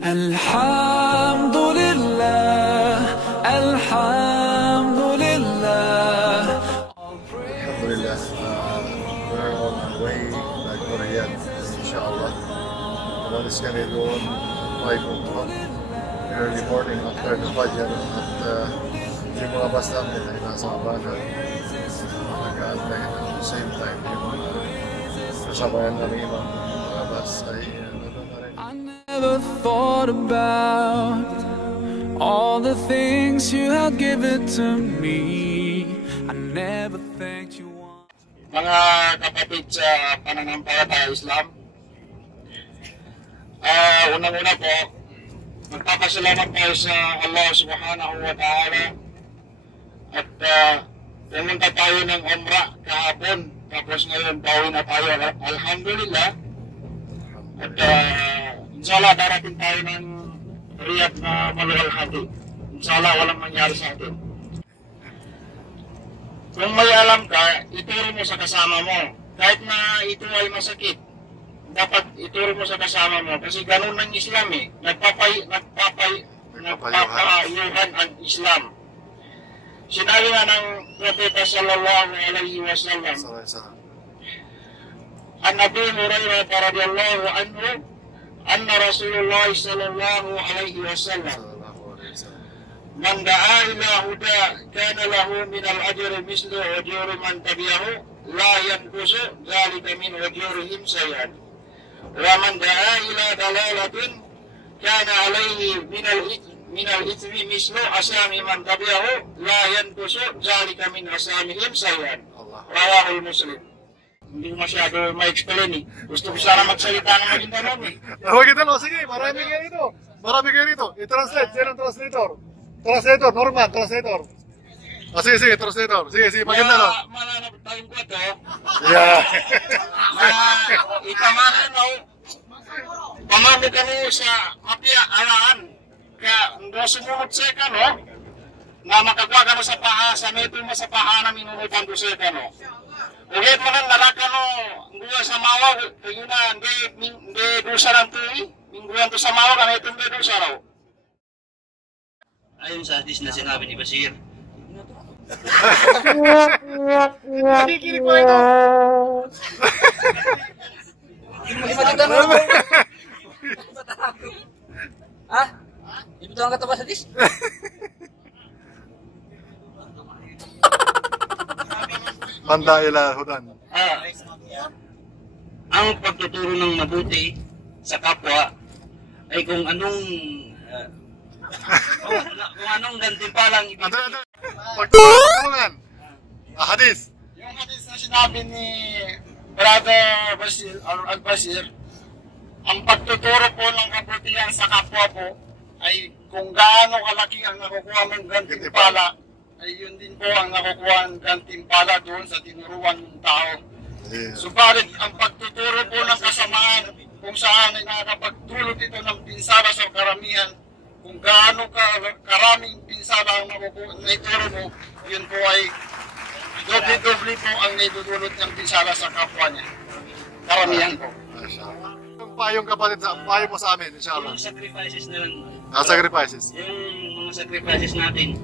Alhamdulillah, Alhamdulillah. Alhamdulillah, we're on our way back to Riyadh, inshallah. Umalis kami doon 5 o'clock early morning after the Fajr at yung mga bus namin ay nasa Habana. Nag-aantay at the same time yung kasabayan namin yung mga bus ay nandun na rin. I never thought about all the things you have given to me. I never thanked you once. Mga kapatid sa pananampalataya Islam, unang-una po, magpapasalamat tayo sa Allah Subhanahu wa Ta'ala at pumunta tayo ng Umrah kahapon, tapos ngayon bawi na tayo, Alhamdulillah. At inshallah darating tayo ng Riyadh na maluwalhati. Inshallah walang mangyari sa atin. Kung may alam ka, ituro mo sa kasama mo. Kahit na ito ay masakit, dapat ituro mo sa kasama mo. Kasi ganun ng Islam eh. Nagpapayuhan ang Islam. Sinabi nga ng Propeta sallallahu alaihi wasallam, An Abi Hurairah radhiyallahu anhu, anna Rasulullah sallallahu alaihi wasallam, Man da'a ila huda kana lahu min al-ajri mislu ujuri man tabi'ahu la yanqusu dhalika min ujurihim shay'an. Wa man da'a ila dalalatin kana alayhi min al-ithmi mislu asami man tabi'ahu la yanqusu dhalika min asamihim shay'an. Rawahul Muslim. Hindi masyado ma-explain eh. Gusto ko sana magsalita ng maging tanong eh. Huwag itanong, sige, marami kayo rito. Marami kayo rito. I-translate, yan ang translator. Translator, Norman, translator. Sige, translator. Sige, maganda no? Mananap tayong ko ito. Yeah. Ikamananaw, pamami kami sa mapia araan. Kaya, hindi sumunod sa ka, no? Na makagawa ka no sa paha, sa meto mo sa paha na minunutan ko sa ka, no? Ugit mo nang nalaka, no? Nguya sa mawa, kayo na, hindi dosa ng tuwi. Mingguyan to sa mawa, kami itong hindi dosa raw. Ayon sa hadis na sinabi ni Bashir. Nakikinig mo ito. Ha? Hindi mo katawa sa hadis? Manda ila hudan. Ang pagtuturo ng mabuti sa kapwa ay kung anong gantimpalang ibigay. Pagtutulungan. Hadis. Yung hadis na sinabi ni Brother Bashir, Al-Bashir, ang pagtuturo po ng kabutihan sa kapwa po ay kung gaano kalaki ang nakukuha ng gantimpala, ay yun din po ang nakukuha ng gantimpala doon sa tinuruan ng tao. Subalit ang pagtuturo po ng kasamaan kung saan ay nakakapagdulot ito ng pinsala sa karamihan, kung gaano karaming pinsala ang naituro mo, yun po ay doble-doble po ang naidudulot ng pinsala sa kapwa niya. Karamihan po. Yung payong kapatid, payo mo sa amin, inshallah. Yung sacrifices na lang. Sacrifices. Yung mga sacrifices natin,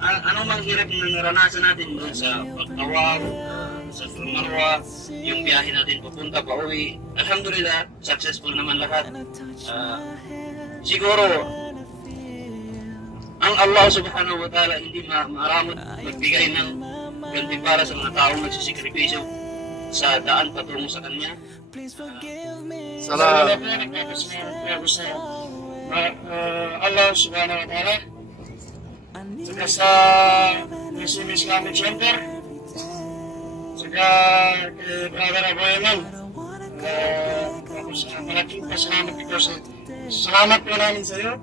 anong mang hirap na naranasan natin doon sa pagtawag, sa Marwa, yung biyahe natin papunta pa uwi. Alhamdulillah, successful naman lahat. Siguro, ang Allah Subhanahu wa Ta'ala hindi maaramot magbigay ng gantimpala sa mga taong nagsisikripisyo sa daan patungo sa Kanya. Salamat. Allah Subhanahu wa Ta'ala, saka sa Muslim Islamic Center, saka kay Brother Aboyaman, malaking pasalamat ito sa salamat po namin sa iyo.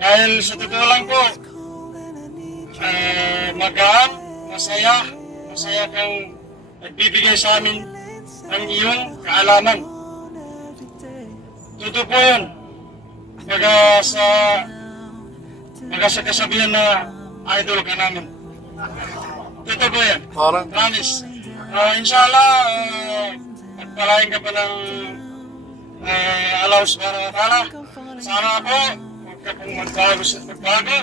Dahil sa totoo lang po, magaan, masaya kang nagbibigay sa amin ng iyong kaalaman. Totoo po yun. Baga sa kasabihan na idol ka namin. Totoo po yan. Promise. Inshallah, pagpalain ka pa ng Allah Allah subhanahu wa ta'ala. Sana po, huwag ka pong magbago sa pagbago.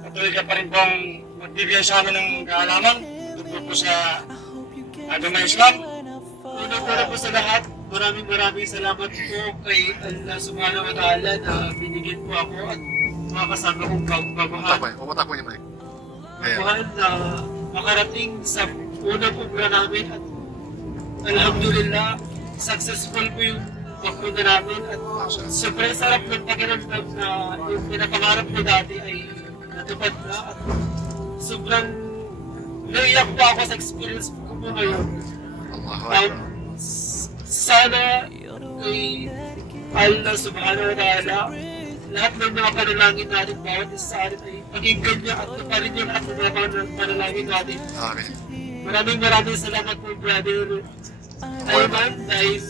Patuloy ka pa rin pong magbibigay sa amin ng kaalaman tungkol po sa agama Islam. Una po sa lahat, maraming salamat po kay Allah subhanahu wa ta'ala na binigyan po ako at mga kasama kong babahan. Pumatak mo yung mic. Ayan. Babahan na makarating sa unang umbra namin at alhamdulillah, successful po yung pagpunta namin at sobrang sarap ng pakiramdam na yung pinapangarap ko dati ay natupad na at sobrang naiyak po ako sa experience ko po ngayon. Sana kay Allah subhanahu wa ta'ala lahat ng mga panalangin natin bawat isa sa atin ay pakinggan niya at tuparin niya lahat ng mga panalangin natin. Amen. Maraming salamat po, brother Ayman, dahil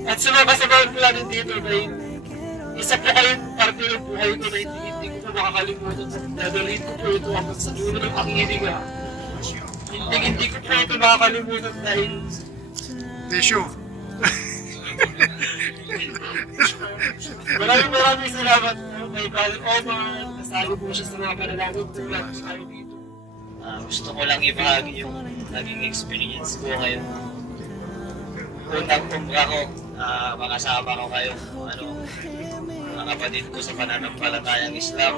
at sa mga kasamahan ko natin dito dahil isa po kayong parte ng buhay ko na hindi ko po makakalimutan at dadalhin ko po ito hanggang sa dulo ng aking hininga. Hindi ko po ito makakalimutan dahil Tissue. maraming salamat po kay Brother Omar. Kasali po siya sa mga panalangin tulad tayo dito. Gusto ko lang ibahagi yung naging experience ko ngayon. Unang umbra ko, makasama ko kayo, mga kapatid ko sa pananampalatayang Islam.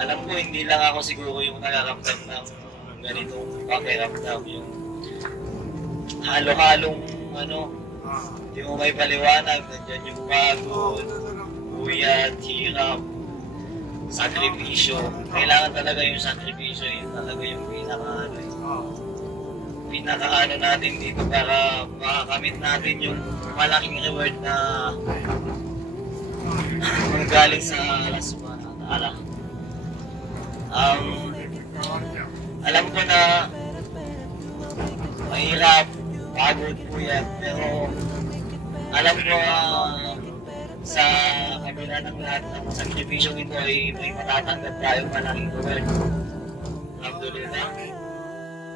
Alam ko, hindi lang ako siguro yung nakaramdam ng ganitong pakiramdam, yung halo-halong hindi mo may paliwanag, nandiyan yung pagod, buyat, hirap, sakripisyo. Kailangan talaga yung sakripisyo, yun talaga yung pinaka-ano natin dito para makakamit natin yung malaking reward na galing sa Allah subhanahu wa ta'ala. Alam ko na mahirap, pagod po yan, pero alam ko sa kabila ng lahat ng sakripisyo ito ay may matatanggap tayong malaking reward. Alhamdulillah.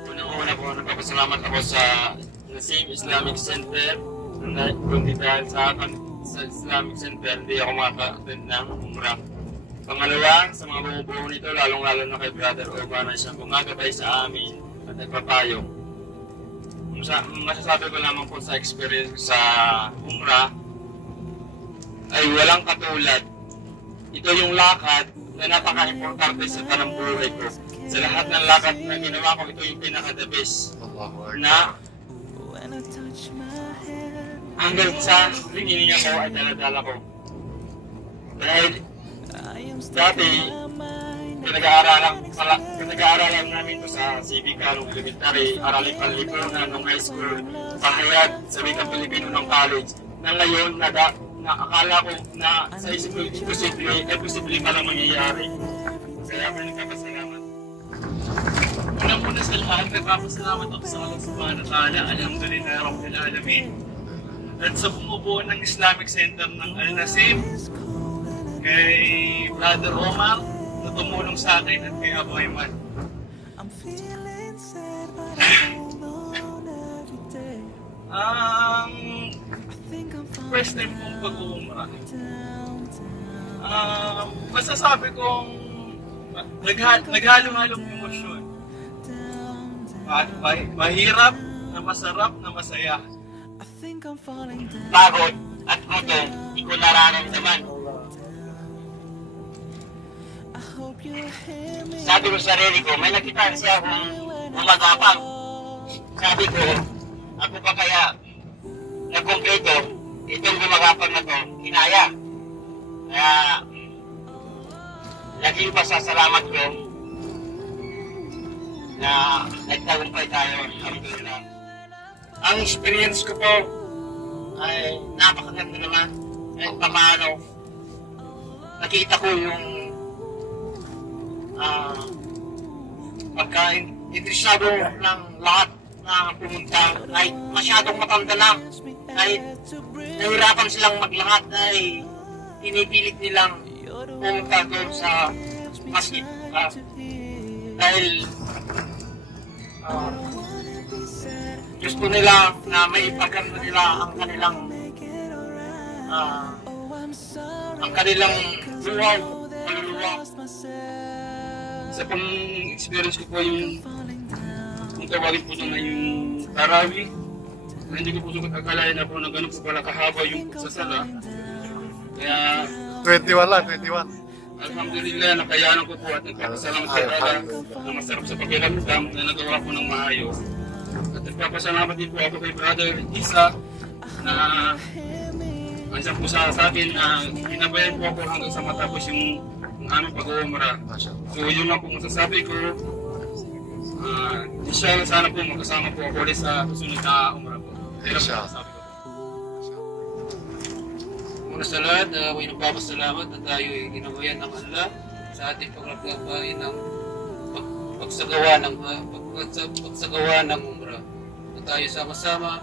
Unang-una po, nagpapasalamat ako sa Nasim Islamic Center. Kundi dahil sa Islamic Center, hindi ako makaka-attend ng umrah. Pangalawa, sa mga bumubuo nito, lalong-lalo na kay Brother Omar na siyang gumagabay sa amin at nagpapayo. Masasabi ko lamang po sa experience sa umrah ay walang katulad. Ito yung lakad na napaka-importante sa tanang buhay ko. Sa lahat ng lakad na ginawa ko, ito yung pinaka-the best na hanggang sa hininga ko ay dala-dala ko. Dahil dati, pinag-aaralan namin ito sa Civica, nung elementary, Aralin Panlipunan, nung high school, sa Hayat, sa Wikang Pilipino ng college. Na ngayon, akala ko na sa isip ko, posible palang mangyayari. Kaya ako nagpapasalamat. Una sa lahat, nagpapasalamat ako sa Allah subhanahu wa ta'ala, alhamdulillah, rabbil alamin. At sa bumubuo ng Islamic Center ng Al-Nasim, kay Brother Omar, na tumulong sa akin at kay Abu Ayman. First time kong pag-uumra. Masasabi kong naghalo-halong emosyon. Mahirap, na masarap, na masaya. Pagod at gutom, hindi ko nararamdaman. Sabi ko sa sarili ko, may nakitaan siya akong umagapang. Sabi ko, ako pa kaya nagkumpleto, itong gumagapang na to, hinaya. Kaya, laging pasasalamat ko na nagtagumpay tayo. Alhamdulillah. Ang experience ko po ay napakaganda naman. Kahit paano, nakita ko yung pagka-interesado ng lahat na pumunta, ay masyadong matanda na, ay nahirapan silang maglahat, ay pinipilit nilang pumunta doon sa masjid. Dahil gusto nila na may pagkanda nila ang kanilang ang kanilang luwaw, kaluluwa. Sa pang-experience ko po yung kung tawagin po na yung Tarawih, na hindi ko po akalain na po na gano'n po pala kahaba yung pagsasala. Kaya 21 lang, 21. alhamdulillah, nakayanan ko po at nagpapasalamat sa Allah na masarap sa pakiramdam na nagawa ko ng maayos. At nagpapasalamat din po ako kay Brother Isa na isa po sa akin na ginabayan po ako hanggang sa matapos yung aming pag-uumra. So yun lang po masasabi ko. Inshallah sana po magkasama po ako ulit sa susunod na umra po. Inshallah. Muna sa lahat, ako'y nagpapasalamat na tayo ay ginabayan ng Allah sa ating paglabayan ng pagsagawa ng umra. Na tayo sama-sama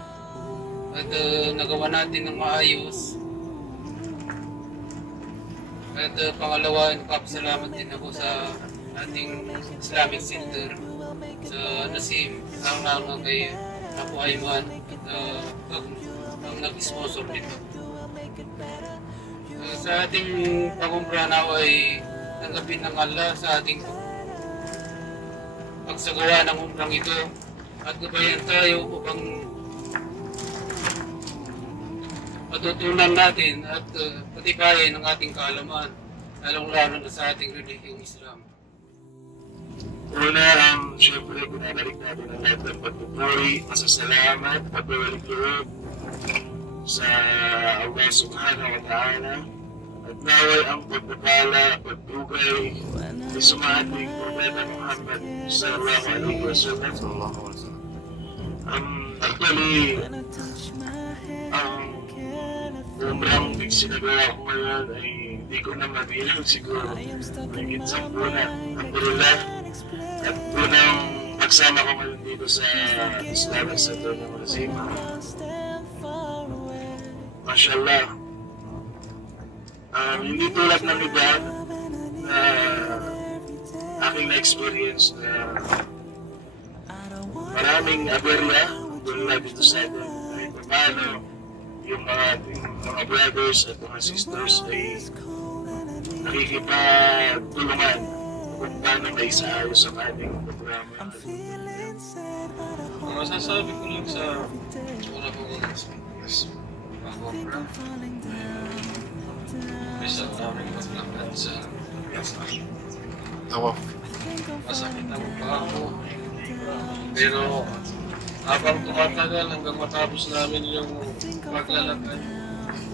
at nagawa natin ng maayos. At pangalawa, nagpapasalamat din ako sa ating Islamic Center sa Nasim, lalo kay Abu Ayman at ang nag-sponsor nito. Sa ating pag-umbra na ay tanggapin ng Allah sa ating pagsagawa ng umrang ito at gabayan tayo upang matutunan natin at patibayin ng ating kaalaman, lalong-lalo na sa ating relihiyong Islam. Una, siyempre, pinabalik natin ang lahat ng pagpupuri, pasasalamat, pagpapalik loob sa Allah Subhanahu wa Ta'ala at naway ang pagpapala, pagdugay sa sumating Propeta Muhammad sallallahu alaihi wasallam. Actually, ang umrang sinagawa ko ngayon ay hindi ko na mabilang siguro higit 10 na. Alhamdulillah. At unang magsama ko ngayon dito sa Islamic Center ng Mazima. Mashallah. Hindi tulad ng iba na aking na-experience na maraming aberya tulad dito sa atin. Kahit paano yung mga brothers at mga sisters ay nakikipagtulungan kung paano may isaayos ang ating programa. Ang masasabi ko lang sa una po ko pag-umbra ay sa aming maglakad sa Tawaf. masakit ang paa ko. Pero habang tumatagal hanggang matapos namin yung paglalakad,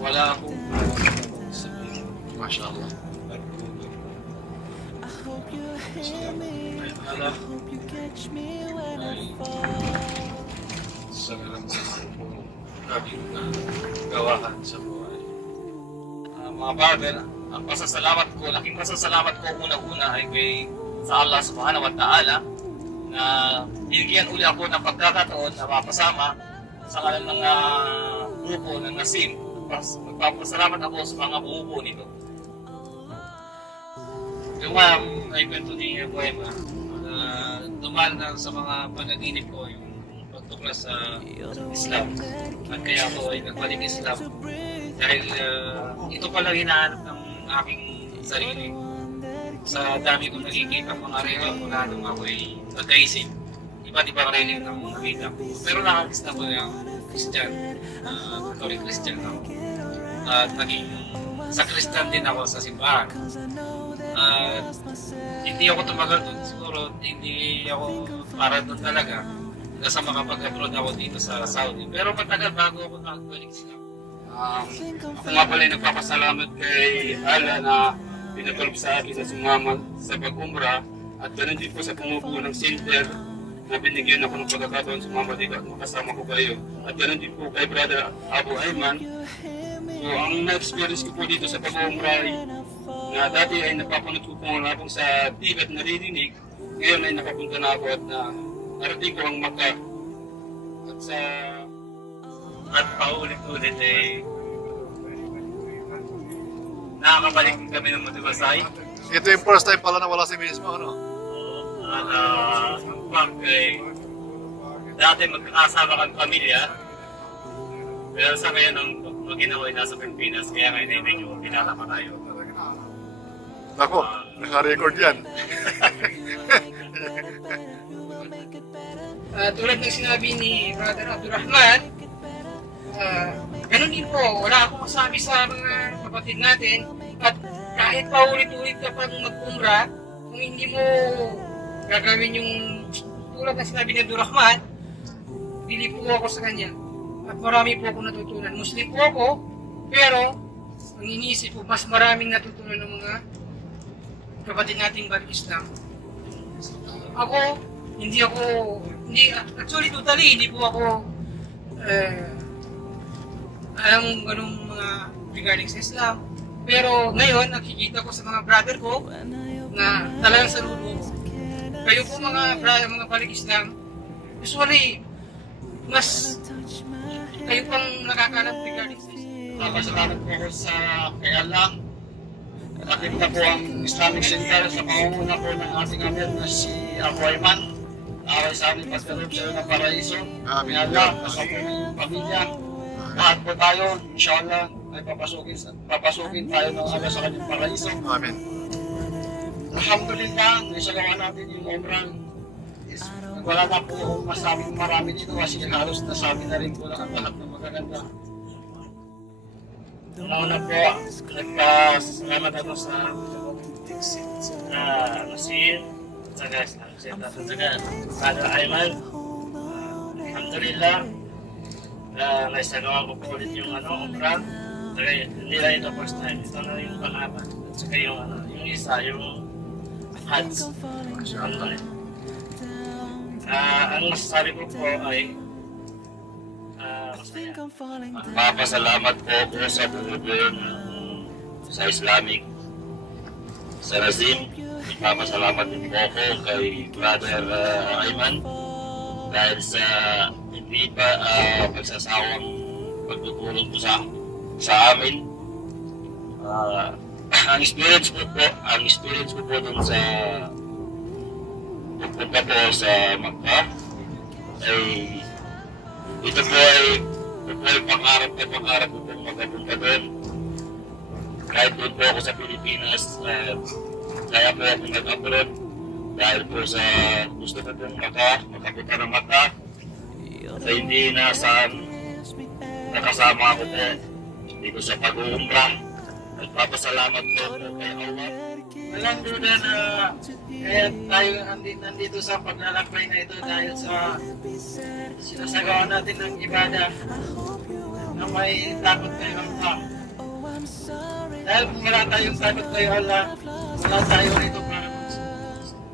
wala akong sabihin. MashaAllah. Alam ay sa karamdaman ko aking gawahan sa buhay. Mga brother, ang pasasalamat ko, laking pasasalamat ko una-una ay kay sa Allah Subhanahu wa Ta'ala na binigyan uli ako ng pagkakataon na mapasama sa ngalan ng grupo ng Nasim. Magpapasalamat ako sa mga buo nito. Yung ay kwento ni Buema, dumaan na sa mga panaginip ko yung pagtuklas sa Islam. At kaya ako ay nagbalik Islam. Dahil ito pala hinahanap ng aking sarili. Sa dami kong nakikita mga reliyon mula nung ako ay nagkaisip. Iba't ibang reliyon ang nakita ko. Pero nakakista ko yung Christian, Catholic Christian ako. At naging sa Christian din ako sa simbahan. Hindi ako tumagal doon, siguro hindi ako para doon talaga hanggang sa makapag-abroad ako dito sa Saudi. Pero matagal bago ako nakabalik sila. Ako nga pala nagpapasalamat kay Allah na pinatulog sa akin sa sumama sa pag-umra at ganoon din po sa pumubuo ng center na binigyan ako ng pagkakataon sumama dito at makasama ko kayo. At ganoon din po kay Brother Abu Ayman. So ang na-experience ko po dito sa pag-umra na dati ay napapanood ko po nga akong sa TV at naririnig, ngayon ay nakapunta na ako at narating ko ang Makkah. At paulit-ulit ay nakakabalik kami ng Matibasay. Ito yung first time pala na wala si mismo, ano? At dati magkakasama kang pamilya, pero sa ngayon ang pag ginawa nasa Pilipinas, kaya ngayon ay medyo pinala pa tayo. Nako, naka-record yan. Tulad ng sinabi ni Brother Abdurrahman, ganun din po, wala akong masabi sa mga kapatid natin at kahit paulit-ulit ka pang mag-umra, kung hindi mo gagawin yung tulad ng sinabi ni Abdurrahman, bili po ako sa kanya at marami po ako natutunan. Muslim po ako, pero ang iniisip po, mas maraming natutunan ng mga kapatid nating balik Islam. Actually totally, hindi po ako alam ganung mga regarding sa Islam. Pero ngayon, nakikita ko sa mga brother ko na talagang saludo. Kayo po mga balik Islam, usually, mas kayo pang nakakalam regarding sa Islam. Napasalamat po ako sa kay Allah. Nakit na po ang Islamic Center sa pangunguna po ng ating amir na si Abu Ayman. Away sa amin pagkaloob sa ng paraiso. May Allah, kasama ng pamilya. Lahat po tayo, inshallah, ay papasukin tayo ng Allah sa kanyang paraiso. Amen. Alhamdulillah, naisagawa natin yung umrah. Wala na po akong masabing marami dito kasi halos nasabi na rin po ang lahat ng magaganda. Una po, nagpasalamat ako sa Nasir, at saka Brother Ayman. Alhamdulillah, naisagawa ko po ulit yung umrah. Hindi lang ito first time, ito na yung pang-apat. At saka yung isa, yung Hajj. Ang masasabi ko po ay masaya. Magpapasalamat po ako sa bubuo sa Islamic sa Nazim. Magpapasalamat din po ako kay Brother Ayman dahil sa hindi pa pagsasawang pagtutulong po sa amin. Ang experience ko po dun sa pagpunta po sa Makkah ay ito po ay pangarap ko pong magpunta doon. Kahit doon po ako sa Pilipinas, kaya po ako nag-abroad dahil po sa gusto ko pong makapunta ng Makkah at hindi nasaan nakasama ako po dito sa pag-uumrah. Nagpapasalamat po kay Allah. Walang duda na kaya tayo nandito sa paglalakbay na ito dahil sa sinasagawa natin ng ibadah na may takot kay Allah. Dahil kung wala tayong takot kay Allah, wala tayo rito para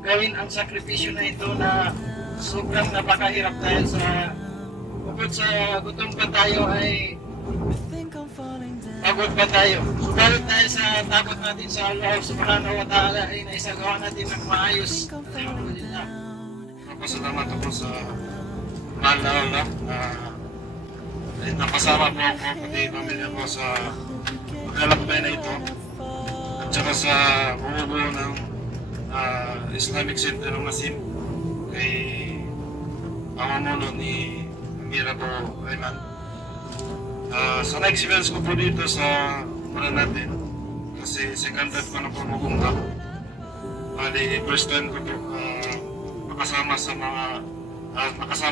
gawin ang sakripisyo na ito na sobrang napakahirap dahil sa bukod sa gutom pa tayo ay pagod pa tayo. Subalit dahil sa takot natin sa Allah subhanahu wa ta'ala ay naisagawa natin ng maayos. Alhamdulillah. Napasalamat ako sa mahal na Allah na napasama po ako pati pamilya ko sa paglalakbay na ito at saka sa buo ng Islamic Center ng Nasim kay pamamuno ni Amir Abu Ayman. Sa na-experience ko po dito sa umrah natin kasi second time ko na po mag-umrah. Bali, first time ko po nakasama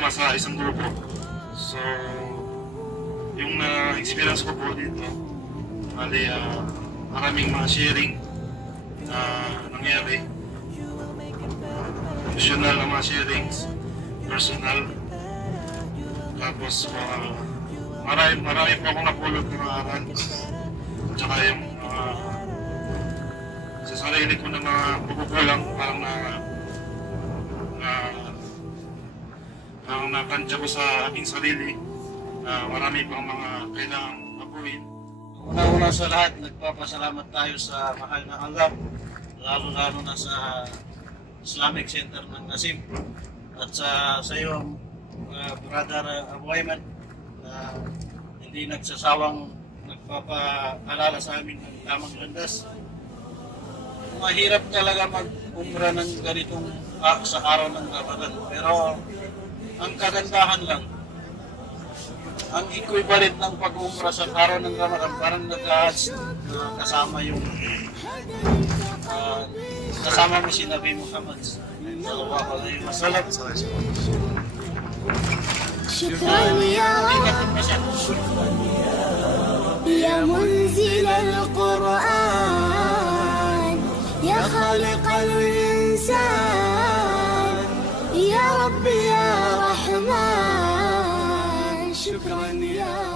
sa isang grupo. So, yung na-experience ko po dito, bali, maraming mga sharing na nangyari. Emotional na mga sharings, personal. Tapos, marami po akong napulot ng aral. Tsaka yung sa sarili ko na mga pagkukulang, parang nakansya ko sa aking sarili na marami pang mga kailangang apuin. Una-una sa lahat, nagpapasalamat tayo sa mahal na Allah, lalo-lalo na sa Islamic Center ng Nasim at sa iyo, Brother Abu Ayman, na hindi nagsasawang nagpapaalala sa amin ng tamang landas. Mahirap talaga mag-umrah ng ganitong sa araw ng Ramadan. Pero ang kagandahan lang, ang equivalent ng pag-umrah sa araw ng Ramadan, parang nag-hajj na kasama yung kasama mo si Nabi Muhammad sallallahu alaihi wasallam. شكرا يا رب يا منزل القرآن يا خالق الإنسان يا رب يا رحمن شكرا يا